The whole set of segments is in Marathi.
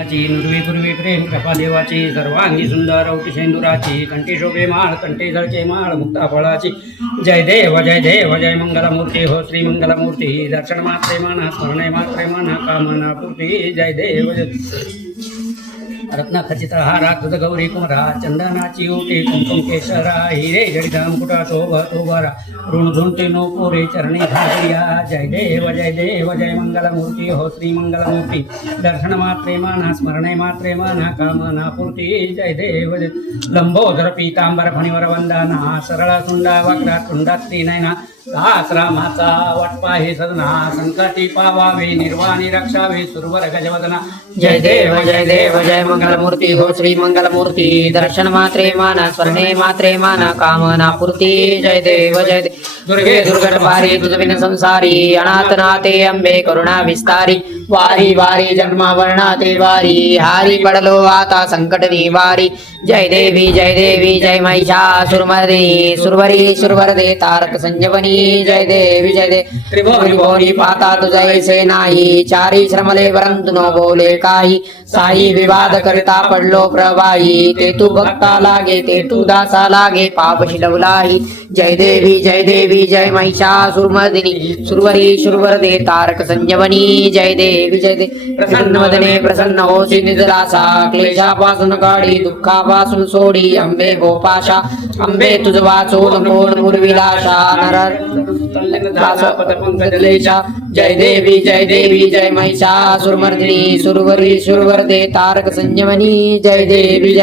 नुर्वी पूर्वी प्रेम कृपा देवाची सर्वांगी सुंदर औटिशेंदुराची कंठी शोभे माळ कंठी झळके माळ मुक्ता फळाची जय देव जय मंगलमूर्ती हो श्री मंगलमूर्ती दर्शन मात्रे माना स्मरणे मात्रे माना कामना पूर्ती जय देव रत्न खचित हारा तुझ गौरी कुमरा चंदनाची ओटी कुंकुम केशरा हिरे जडिता मुकुटा शोभरा ऋण झुंटे नो पोरे चरणी धारिया जय देव जय मंगलमूर्ती हो श्री मंगलमूर्ती दर्शन मात्रे माना स्मरणे मात्रे माना कामना पूर्ती जय देव लंबोदर पीतांबर फणीवर वंदना सरळ सुंदा वक्रा कुंडातली नयना रामाचा वटपा हे सदना संकटी पावावे निर्वाणी रक्षावे सुरवर गजवदना जय देव जय मंगलमूर्ती हो श्री मंगलमूर्ती दर्शन मात्रे माना स्मरणे मात्रे माना कामना पूर्ती जय देव दुर्गे दुर्गट भारी तुझ बिन संसारी अनाथ नाथे अंबे करुणा विस्तारी वारी वारी जन्मा वर्णाते वारी हारी पडलो आता संकट निवारी जय देवी जय महिषासुरमर्दिनी सुरवरी सुरवरदे तारक संजीवनी जय देवी त्रिभुवनी भुवनी पाता तुझैसे नाही चारी श्रमले परंतु न बोले काही साई विवाद करता पडलो प्रवाही ते तू भक्ता लागे ते तू दासा लागे पाप शिलवलाही जय देवी जय महिषासुरमर्दिनी सुरवरी सुरवरदे तारक संजीवनी जय देवी प्रसन्न वदने प्रसन्न होसी निजलासा क्लेशापासून काढी दुःखापासून सोडी अंबे गोपाशा अंबे तुझ वाचून कोण मुरविलाशा पंकजलेशा जय देवी जय महिषासुरमर्दिनी सुरवरी सुरवरदे तारक संजीवनी जय देवी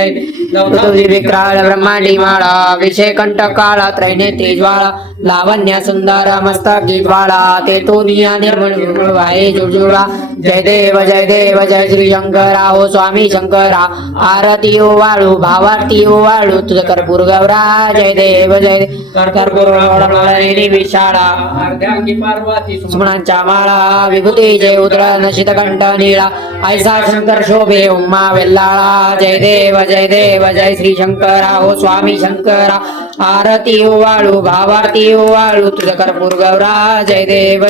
विक्राळ ब्रह्मांडी माळा विषय कंठ काळा त्रैनेत्री ज्वाळा लावण्य सुंदर मस्तकी ज्वाळा ते तो निया निर्मळ वाहे जुळजुळा जय देव जय श्री शंकरा हो स्वामी शंकरा आरती ओ वाळू भावारती ओ वाळू तुझ कर्पूर गौरा जय देव कर्पूर विशाळा अर्ध्यांगी पार्वती सुमनांच्या माळा विभूती जय उदळन शीतकंठ निळा ऐसा शंकर शोभे उम्मा वेल्लाळा जय देव जय श्री शंकरा हो स्वामी शंकरा आरती ओ वाळू भावारती ओ वाळू तुझ कर्पूर गौरा जय देव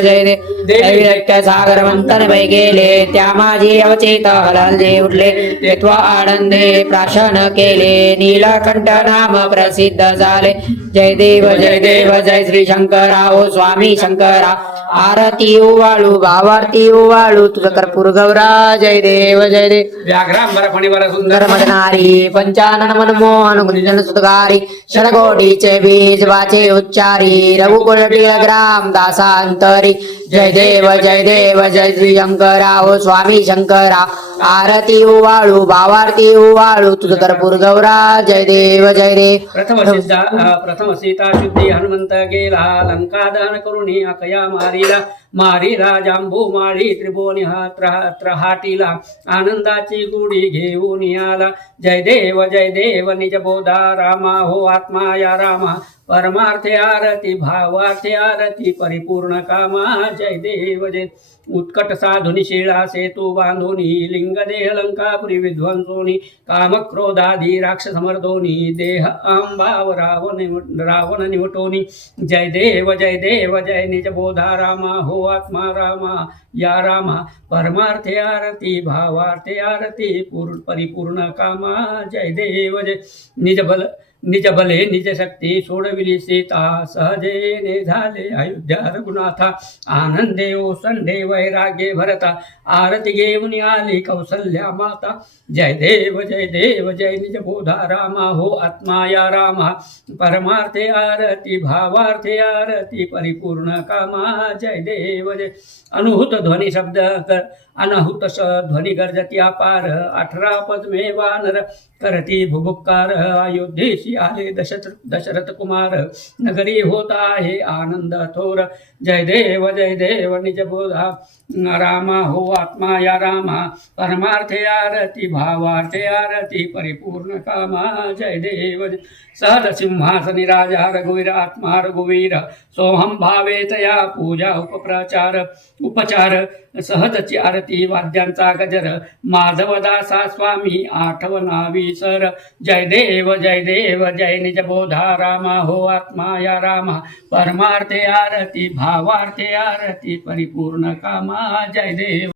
दैवित्य सागर मंथन वै गेले त्या माझे अवचेत हलले उठले तेत्वा आनंदे प्राशन केले नीलकंठ नाम प्रसिद्ध झाले जय देव जय श्री शंकरा हो स्वामी शंकरा आरती ओ वाळू भावारती ओ वाळू तुझ कर्पूर गौरा जय देव व्याघ्रांबर फणीवर सुंदर मदनारी पंचानन मनमोहन गुंजन सुतगारी षडकोटीचे बीज वाचे उच्चारी रघुकुल ग्राम दासांतरी जय देव जय श्री शंकरा हो स्वामी शंकरा आरती ओ वाळू भावारती ओ वाळू तुझ कर्पूर गौरा जय देव प्रथम सीता शुद्धी हनुमंत गेला लंका दान करुणी अकया मारीला जांबू माळी त्रिभुवनी त्रहाटीला आनंदाची गुढी घेऊन आला जय देव निज बोधा रामा हो आत्मा या रामा परमार्थे आरती भावार्थे आरती परिपूर्ण कामा जय देव उत्कट साधुनी शिळा सेतू बांधोनी लिंग देह लंकापुरी विध्वंसोनी कामक्रोधादी राक्षसमर्दोनी देह आंबाव रावण निवटोनी जय देव जय निज बोधा रामा हो आत्मा रामा या रामा परमार्थे आरती भावार्थे आरती परिपूर्ण कामा जय देव निज बले निज शक्ती सोडविली सीता सहजेने झाले अयोध्या रघुनाथा आनंदे ओसंडे वैराग्ये भरता आरती घेऊन आली कौसल्या माता जय देव जय निज बोधा रामा हो आत्मा या रामा परमार्थे आरती भावार्थे आरती परिपूर्ण कामा जय देव अनुहूत ध्वनी शब्द अनाहुत ध्वनी गर्जती अपार 18 पद्मे वानर करती भुभुक्कार अयोध्येशी आले दशरथ कुमार नगरी होता आहे आनंद थोर जय देव निज बोधा रामा हो आत्मा या रामा परमार्थे आरती भावार्थे आरती परिपूर्ण कामा जय देव सहज सिंहासनी राजा रघुवीर आत्मा रघुवीर सोहम भावे तया पूजा उपचार सहजची आरती वाद्यांचा गजर माधवदासा स्वामी आठवणावी सर जय देव जय निज बोधा रामा हो आत्मा या रामा परमार्थे आरती भावार्थे आरती परिपूर्ण कामा जय देव।